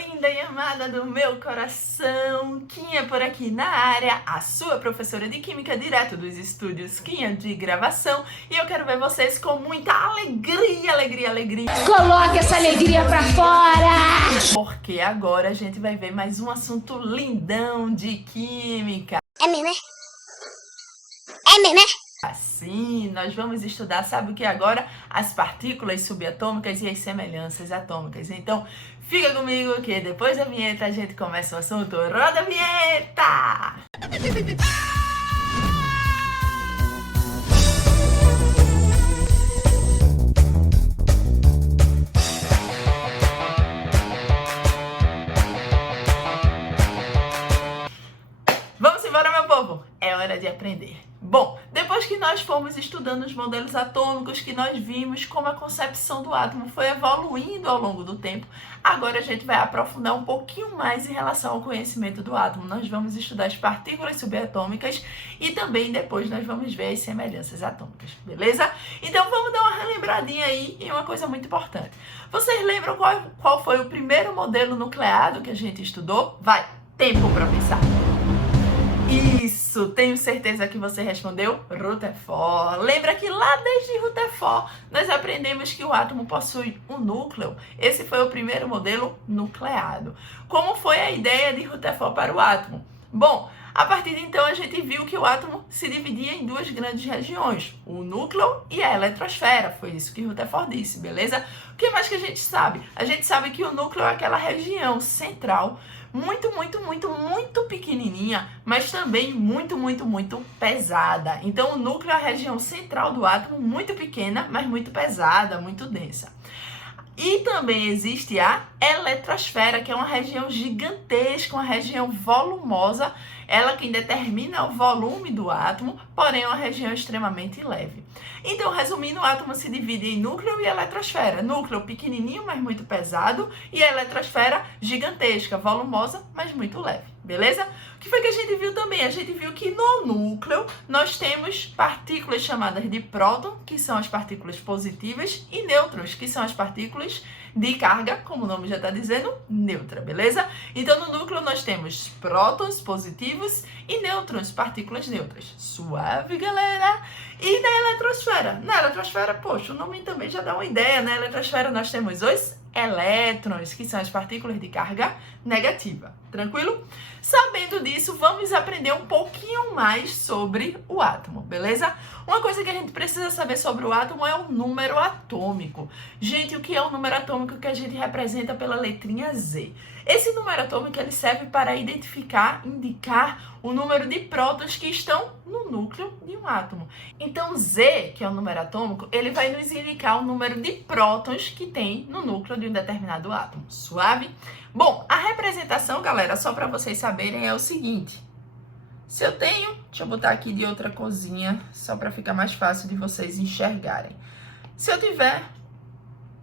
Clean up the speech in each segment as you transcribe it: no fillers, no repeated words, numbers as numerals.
linda e amada do meu coração, Quinha por aqui na área, a sua professora de Química direto dos estúdios Quinha de gravação, e eu quero ver vocês com muita alegria. Coloque essa alegria pra fora! Porque agora a gente vai ver mais um assunto lindão de Química. É mesmo, é? É mesmo, é? Assim, nós vamos estudar, sabe o que agora? As partículas subatômicas e as semelhanças atômicas. Então, fica comigo que depois da vinheta a gente começa o assunto. Roda a vinheta! Vamos embora, meu povo! É hora de aprender. Bom, depois que nós fomos estudando os modelos atômicos, que nós vimos como a concepção do átomo foi evoluindo ao longo do tempo, agora a gente vai aprofundar um pouquinho mais em relação ao conhecimento do átomo. Nós vamos estudar as partículas subatômicas e também depois nós vamos ver as semelhanças atômicas, beleza? Então vamos dar uma relembradinha aí em uma coisa muito importante. Vocês lembram qual foi o primeiro modelo nucleado que a gente estudou? Vai, tempo para pensar. Isso, tenho certeza que você respondeu Rutherford. Lembra que lá desde Rutherford nós aprendemos que o átomo possui um núcleo? Esse foi o primeiro modelo nucleado. Como foi a ideia de Rutherford para o átomo? Bom, a partir de então a gente viu que o átomo se dividia em duas grandes regiões, o núcleo e a eletrosfera. Foi isso que Rutherford disse, beleza? O que mais que a gente sabe? A gente sabe que o núcleo é aquela região central muito pequenininha, mas também muito pesada. Então o núcleo é a região central do átomo, muito pequena, mas muito pesada, muito densa. E também existe a eletrosfera, que é uma região gigantesca, uma região volumosa, ela quem determina o volume do átomo, porém é uma região extremamente leve. Então, resumindo, o átomo se divide em núcleo e eletrosfera. Núcleo pequenininho, mas muito pesado, e a eletrosfera gigantesca, volumosa, mas muito leve, beleza? O que foi que a gente viu também? A gente viu que no núcleo nós temos partículas chamadas de próton, que são as partículas positivas, e nêutrons, que são as partículas de carga, como o nome já está dizendo, neutra, beleza? Então, no núcleo nós temos prótons positivos e nêutrons, partículas neutras. Suave, galera! E na eletrosfera? Na eletrosfera, poxa, o nome também já dá uma ideia. Na eletrosfera nós temos os elétrons, que são as partículas de carga negativa. Tranquilo? Sabendo disso, vamos aprender um pouquinho mais sobre o átomo, beleza? Uma coisa que a gente precisa saber sobre o átomo é o número atômico. Gente, o que é o número atômico que a gente representa pela letrinha Z? Esse número atômico ele serve para indicar o número de prótons que estão no núcleo de um átomo. Então, Z, que é o número atômico, ele vai nos indicar o número de prótons que tem no núcleo de um determinado átomo. Suave? Bom, a representação, galera, só para vocês saberem, é o seguinte. Se eu tenho, deixa eu botar aqui de outra corzinha, só para ficar mais fácil de vocês enxergarem. Se eu tiver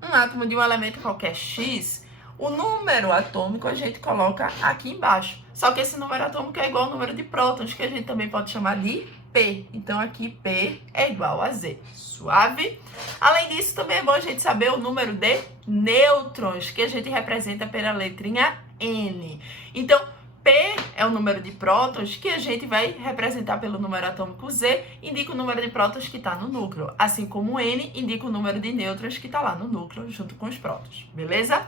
um átomo de um elemento qualquer X, o número atômico a gente coloca aqui embaixo. Só que esse número atômico é igual ao número de prótons, que a gente também pode chamar de P. Então, aqui P é igual a Z. Suave? Além disso, também é bom a gente saber o número de nêutrons, que a gente representa pela letrinha N. Então, P é o número de prótons, que a gente vai representar pelo número atômico Z, indica o número de prótons que está no núcleo. Assim como N indica o número de nêutrons que está lá no núcleo, junto com os prótons. Beleza?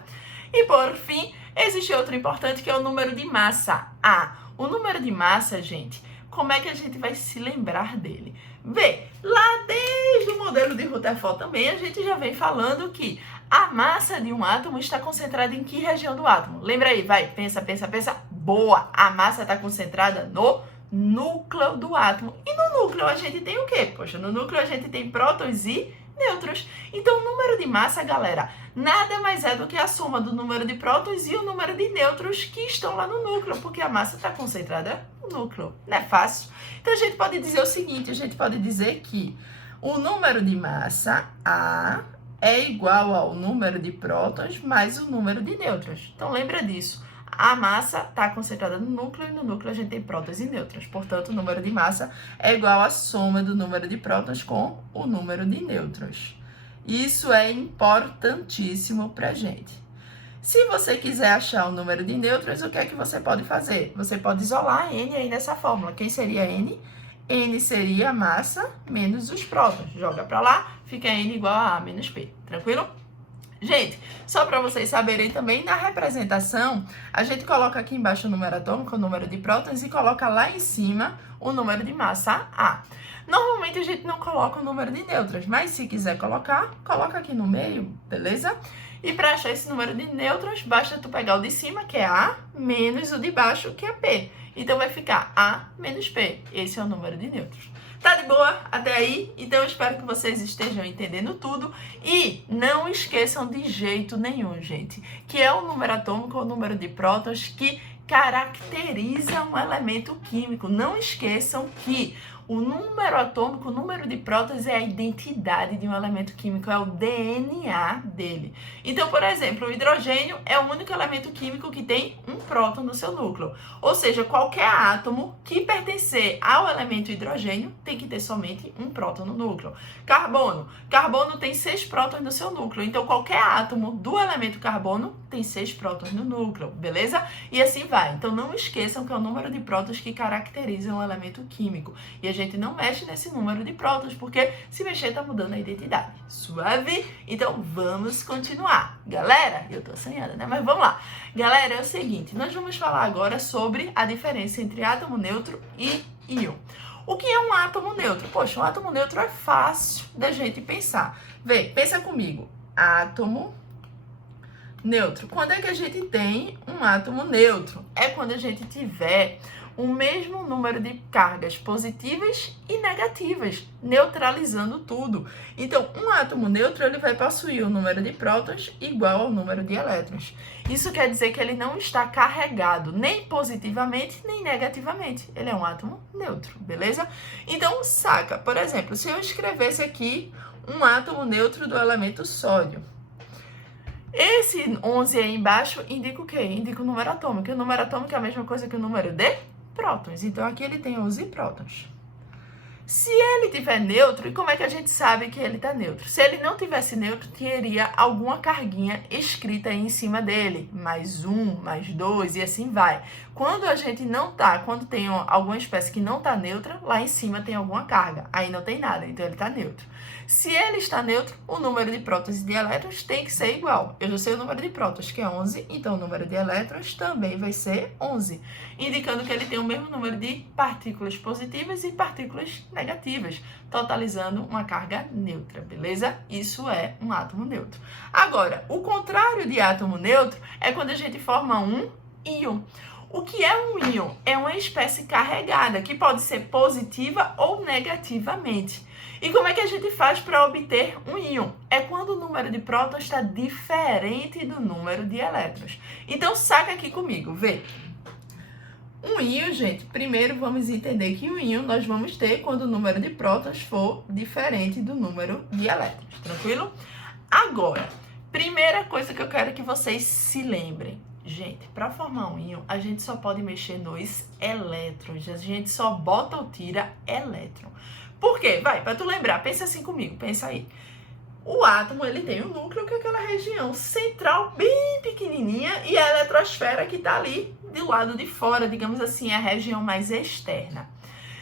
E por fim, existe outro importante que é o número de massa, A. O número de massa, gente, como é que a gente vai se lembrar dele? Vê, lá desde o modelo de Rutherford também a gente já vem falando que a massa de um átomo está concentrada em que região do átomo? Lembra aí, vai, pensa. Boa, a massa está concentrada no núcleo do átomo. E no núcleo a gente tem o quê? Poxa, no núcleo a gente tem prótons e nêutrons. Então, o número de massa, galera, nada mais é do que a soma do número de prótons e o número de nêutrons que estão lá no núcleo, porque a massa está concentrada no núcleo. Não é fácil? Então, a gente pode dizer o seguinte, a gente pode dizer que o número de massa, A, é igual ao número de prótons mais o número de nêutrons. Então, lembra disso. A massa está concentrada no núcleo e no núcleo a gente tem prótons e nêutrons. Portanto, o número de massa é igual à soma do número de prótons com o número de nêutrons. Isso é importantíssimo para a gente. Se você quiser achar o número de nêutrons, o que é que você pode fazer? Você pode isolar N aí nessa fórmula. Quem seria N? N seria a massa menos os prótons. Joga para lá, fica N igual a A menos P. Tranquilo? Gente, só para vocês saberem também, na representação, a gente coloca aqui embaixo o número atômico, o número de prótons, e coloca lá em cima o número de massa A. Normalmente a gente não coloca o número de nêutrons, mas se quiser colocar, coloca aqui no meio, beleza? E para achar esse número de nêutrons, basta tu pegar o de cima, que é A, menos o de baixo, que é P. Então vai ficar A menos P. Esse é o número de nêutrons. Tá de boa até aí? Então eu espero que vocês estejam entendendo tudo. E não esqueçam de jeito nenhum, gente, que é o número atômico ou o número de prótons que caracteriza um elemento químico. Não esqueçam que o número atômico, o número de prótons é a identidade de um elemento químico, é o DNA dele. Então, por exemplo, o hidrogênio é o único elemento químico que tem um próton no seu núcleo. Ou seja, qualquer átomo que pertencer ao elemento hidrogênio tem que ter somente um próton no núcleo. Carbono. Carbono tem 6 prótons no seu núcleo. Então, qualquer átomo do elemento carbono tem 6 prótons no núcleo, beleza? E assim vai. Então, não esqueçam que é o número de prótons que caracteriza um elemento químico. E a gente não mexe nesse número de prótons, porque se mexer tá mudando a identidade. Suave? Então, vamos continuar. Galera, eu tô assanhada, né? Mas vamos lá. Galera, é o seguinte, nós vamos falar agora sobre a diferença entre átomo neutro e íon. O que é um átomo neutro? Poxa, um átomo neutro é fácil da gente pensar. Vem, pensa comigo. Átomo neutro. Quando é que a gente tem um átomo neutro? É quando a gente tiver o mesmo número de cargas positivas e negativas, neutralizando tudo. Então, um átomo neutro ele vai possuir o número de prótons igual ao número de elétrons. Isso quer dizer que ele não está carregado nem positivamente nem negativamente. Ele é um átomo neutro, beleza? Então, saca, por exemplo, se eu escrevesse aqui um átomo neutro do elemento sódio, esse 11 aí embaixo indica o quê? Indica o número atômico. E o número atômico é a mesma coisa que o número de prótons. Então, aqui ele tem 11 prótons. Se ele tiver neutro, e como é que a gente sabe que ele está neutro? Se ele não tivesse neutro, teria alguma carguinha escrita aí em cima dele. Mais 1, mais 2 e assim vai. Quando a gente não tá, quando tem alguma espécie que não está neutra, lá em cima tem alguma carga. Aí não tem nada, então ele está neutro. Se ele está neutro, o número de prótons e de elétrons tem que ser igual. Eu já sei o número de prótons, que é 11, então o número de elétrons também vai ser 11, indicando que ele tem o mesmo número de partículas positivas e partículas negativas, totalizando uma carga neutra, beleza? Isso é um átomo neutro. Agora, o contrário de átomo neutro é quando a gente forma um íon. O que é um íon? É uma espécie carregada, que pode ser positiva ou negativamente. E como é que a gente faz para obter um íon? É quando o número de prótons está diferente do número de elétrons. Então, saca aqui comigo, vê. Um íon, gente, primeiro vamos entender que um íon nós vamos ter quando o número de prótons for diferente do número de elétrons, tranquilo? Agora, primeira coisa que eu quero que vocês se lembrem. Gente, para formar um íon, a gente só pode mexer nos elétrons. A gente só bota ou tira elétron. Por quê? Vai, para tu lembrar, pensa assim comigo, pensa aí. O átomo, ele tem um núcleo, que é aquela região central bem pequenininha, e a eletrosfera que tá ali do lado de fora, digamos assim, é a região mais externa.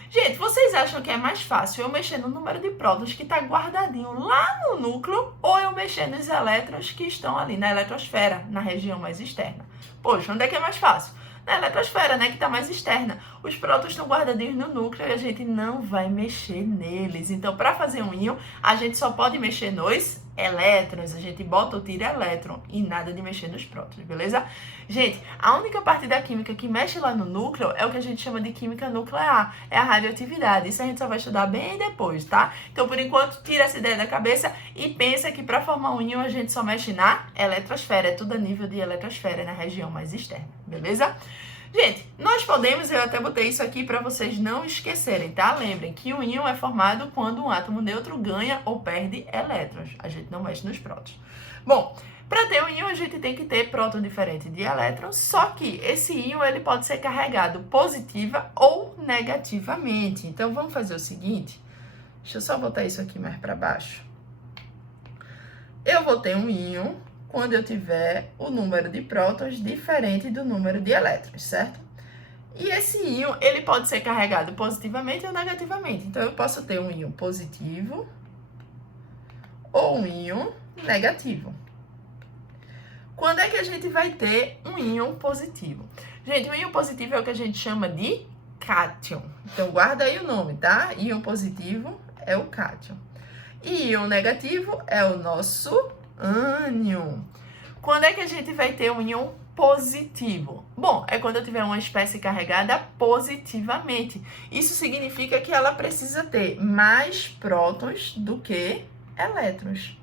Gente, vocês acham que é mais fácil eu mexer no número de prótons que está guardadinho lá no núcleo ou eu mexer nos elétrons que estão ali na eletrosfera, na região mais externa? Poxa, onde é que é mais fácil? Na eletrosfera, né, que está mais externa. Os prótons estão guardadinhos no núcleo e a gente não vai mexer neles. Então, para fazer um íon, a gente só pode mexer nos elétrons. A gente bota ou tira elétron e nada de mexer nos prótons, beleza? Gente, a única parte da química que mexe lá no núcleo é o que a gente chama de química nuclear. É a radioatividade. Isso a gente só vai estudar bem depois, tá? Então, por enquanto, tira essa ideia da cabeça e pensa que para formar um íon a gente só mexe na eletrosfera. É tudo a nível de eletrosfera, na região mais externa, beleza? Gente, nós podemos, eu até botei isso aqui para vocês não esquecerem, tá? Lembrem que o íon é formado quando um átomo neutro ganha ou perde elétrons. A gente não mexe nos prótons. Bom, para ter um íon a gente tem que ter próton diferente de elétron, só que esse íon ele pode ser carregado positiva ou negativamente. Então vamos fazer o seguinte, deixa eu só botar isso aqui mais para baixo. Eu vou ter um íon quando eu tiver o número de prótons diferente do número de elétrons, certo? E esse íon, ele pode ser carregado positivamente ou negativamente. Então, eu posso ter um íon positivo ou um íon negativo. Quando é que a gente vai ter um íon positivo? Gente, o íon positivo é o que a gente chama de cátion. Então, guarda aí o nome, tá? Íon positivo é o cátion. E íon negativo é o nosso ânion. Quando é que a gente vai ter um íon positivo? Bom, é quando eu tiver uma espécie carregada positivamente. Isso significa que ela precisa ter mais prótons do que elétrons.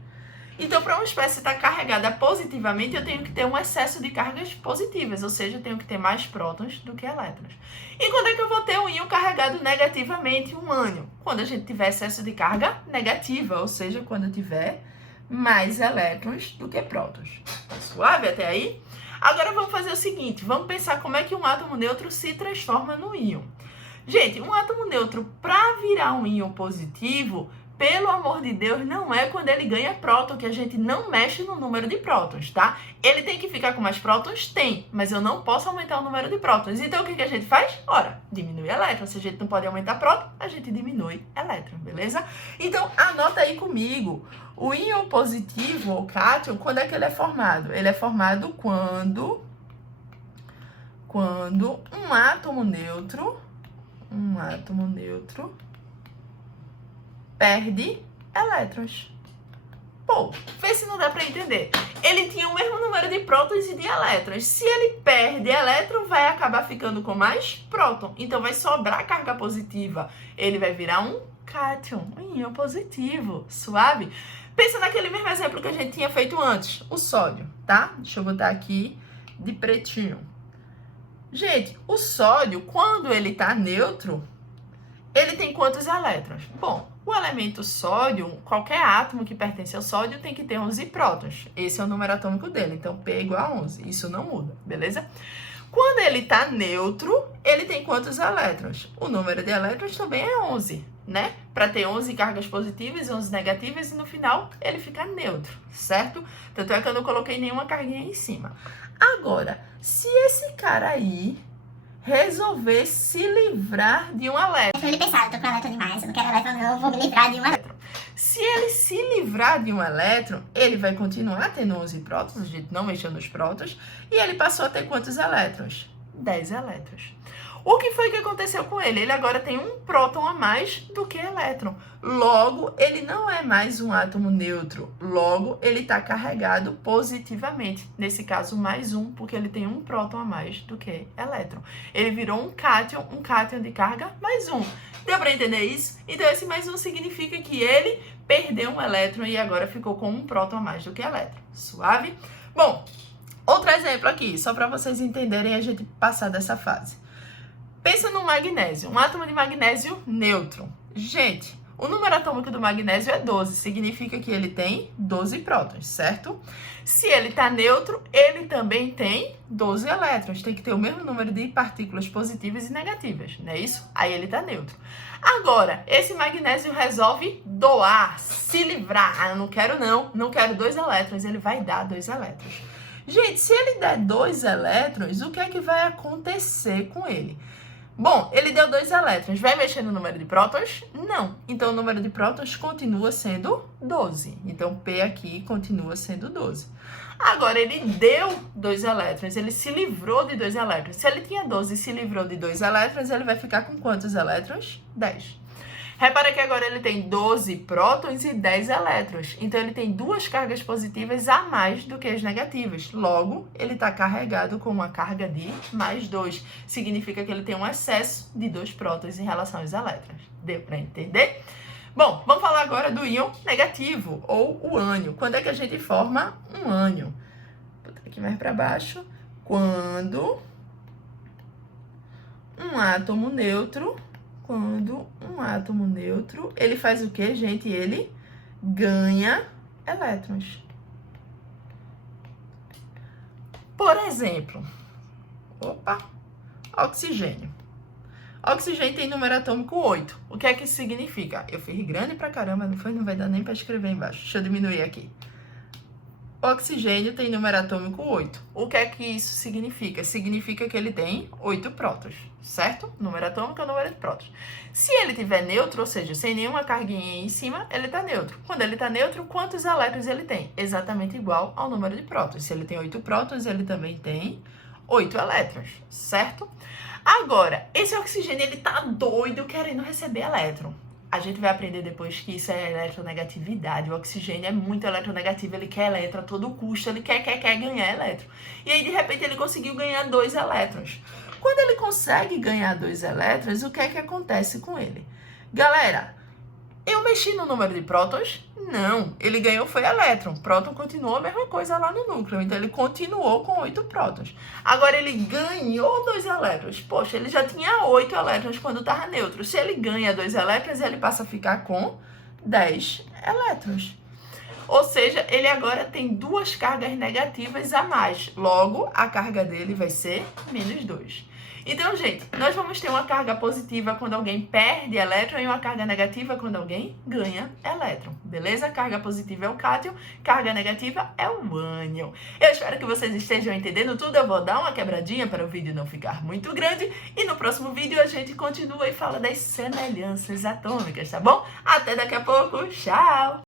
Então, para uma espécie estar carregada positivamente, eu tenho que ter um excesso de cargas positivas, ou seja, eu tenho que ter mais prótons do que elétrons. E quando é que eu vou ter um íon carregado negativamente, um ânion? Quando a gente tiver excesso de carga negativa, ou seja, quando eu tiver mais elétrons do que prótons. Tá suave até aí? Agora vamos fazer o seguinte, vamos pensar como é que um átomo neutro se transforma no íon. Gente, um átomo neutro, para virar um íon positivo, pelo amor de Deus, não é quando ele ganha próton, que a gente não mexe no número de prótons, tá? Ele tem que ficar com mais prótons? Tem, mas eu não posso aumentar o número de prótons. Então, o que a gente faz? Ora, diminui elétron. Se a gente não pode aumentar próton, a gente diminui elétron, beleza? Então, anota aí comigo. O íon positivo, ou cátion, quando é que ele é formado? Ele é formado quando um átomo neutro perde elétrons. Pô, vê se não dá para entender. Ele tinha o mesmo número de prótons e de elétrons. Se ele perde elétron, vai acabar ficando com mais próton. Então, vai sobrar carga positiva. Ele vai virar um cátion, um íon positivo. Suave? Pensa naquele mesmo exemplo que a gente tinha feito antes. O sódio, tá? Deixa eu botar aqui de pretinho. Gente, o sódio, quando ele tá neutro, ele tem quantos elétrons? Bom, o elemento sódio, qualquer átomo que pertence ao sódio tem que ter 11 prótons. Esse é o número atômico dele, então P é igual a 11. Isso não muda, beleza? Quando ele está neutro, ele tem quantos elétrons? O número de elétrons também é 11, né? Para ter 11 cargas positivas e 11 negativas e no final ele fica neutro, certo? Tanto é que eu não coloquei nenhuma carguinha em cima. Agora, se esse cara aí resolver se livrar de um elétron. Ele pensar, eu tô com elétron demais, eu não quero elétron não, eu vou me livrar de um elétron. Se ele se livrar de um elétron, ele vai continuar tendo 11 prótons, a gente não mexeu nos prótons, e ele passou a ter quantos elétrons? 10 elétrons. O que foi que aconteceu com ele? Ele agora tem um próton a mais do que elétron. Logo, ele não é mais um átomo neutro. Logo, ele está carregado positivamente. Nesse caso, mais um, porque ele tem um próton a mais do que elétron. Ele virou um cátion de carga mais um. Deu para entender isso? Então, esse mais um significa que ele perdeu um elétron e agora ficou com um próton a mais do que elétron. Suave? Bom, outro exemplo aqui, só para vocês entenderem a gente passar dessa fase. Pensa no magnésio, um átomo de magnésio neutro. Gente, o número atômico do magnésio é 12, significa que ele tem 12 prótons, certo? Se ele está neutro, ele também tem 12 elétrons, tem que ter o mesmo número de partículas positivas e negativas, não é isso? Aí ele está neutro. Agora, esse magnésio resolve doar, se livrar. Ah, eu não quero não quero 2 elétrons, ele vai dar 2 elétrons. Gente, se ele der 2 elétrons, o que é que vai acontecer com ele? Bom, ele deu 2 elétrons. Vai mexer no número de prótons? Não. Então, o número de prótons continua sendo 12. Então, P aqui continua sendo 12. Agora, ele deu 2 elétrons. Ele se livrou de 2 elétrons. Se ele tinha 12 e se livrou de 2 elétrons, ele vai ficar com quantos elétrons? 10. Repara que agora ele tem 12 prótons e 10 elétrons. Então, ele tem 2 cargas positivas a mais do que as negativas. Logo, ele está carregado com uma carga de mais 2. Significa que ele tem um excesso de 2 prótons em relação aos elétrons. Deu para entender? Bom, vamos falar agora do íon negativo, ou o ânion. Quando é que a gente forma um ânion? Vou botar aqui mais para baixo. Quando um átomo neutro... ele faz o quê, gente? Ele ganha elétrons. Por exemplo, oxigênio. Oxigênio tem número atômico 8. O que é que isso significa? Eu fiz grande pra caramba, não vai dar nem pra escrever embaixo. Deixa eu diminuir aqui. O oxigênio tem número atômico 8. O que é que isso significa? Significa que ele tem 8 prótons, certo? Número atômico é o número de prótons. Se ele tiver neutro, ou seja, sem nenhuma carguinha em cima, ele está neutro. Quando ele está neutro, quantos elétrons ele tem? Exatamente igual ao número de prótons. Se ele tem 8 prótons, ele também tem 8 elétrons, certo? Agora, esse oxigênio, ele tá doido querendo receber elétron. A gente vai aprender depois que isso é eletronegatividade. O oxigênio é muito eletronegativo, ele quer elétron a todo custo, ele quer ganhar elétron. E aí, de repente, ele conseguiu ganhar 2 elétrons. Quando ele consegue ganhar 2 elétrons, o que é que acontece com ele? Galera, eu mexi no número de prótons? Não, ele ganhou foi elétron. Próton continuou a mesma coisa lá no núcleo, então ele continuou com 8 prótons. Agora ele ganhou 2 elétrons. Poxa, ele já tinha 8 elétrons quando estava neutro. Se ele ganha 2 elétrons, ele passa a ficar com 10 elétrons. Ou seja, ele agora tem 2 cargas negativas a mais. Logo, a carga dele vai ser menos 2. Então, gente, nós vamos ter uma carga positiva quando alguém perde elétron e uma carga negativa quando alguém ganha elétron, beleza? Carga positiva é o cátion, carga negativa é o ânion. Eu espero que vocês estejam entendendo tudo. Eu vou dar uma quebradinha para o vídeo não ficar muito grande e no próximo vídeo a gente continua e fala das semelhanças atômicas, tá bom? Até daqui a pouco, tchau!